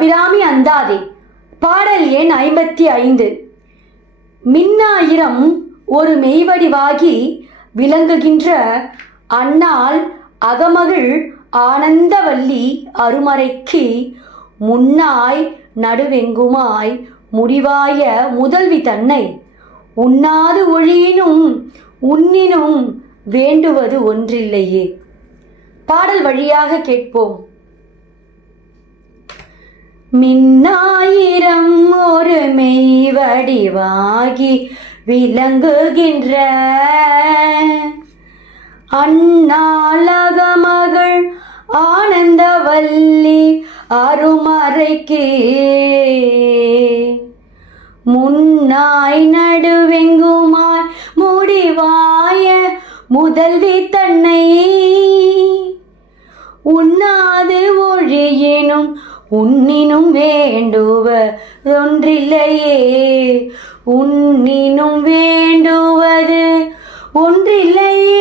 அபிராமி அந்தாதி. பாடல் எண் 55. மின்னாயிரம் ஒரு மெய்வடிவாகி விளங்குகின்ற அன்னாள் அகமகிழ் ஆனந்தவல்லி அருமறைக்கு முன்னாய் நடுவெங்குமாய் முடிவாய முதல்வி தன்னை உண்ணாது ஒழியினும் உன்னினும் வேண்டுவது ஒன்றில்லையே. பாடல் வழியாக கேட்போம். மின்னாயிரம் ஒரு மெய்வடிவாகி விளங்குகின்ற அந்நாளகமகள் ஆனந்தவல்லி அருமறைக்கு முன்னாய் நடுவெங்குமாய் முடிவாய முதல்வி தன்னை உண்ணாது ஒழியினும் உன்னினும் வேண்டுவதொன்றில்லையே. உன்னினும் வேண்டுவது ஒன்றில்லையே.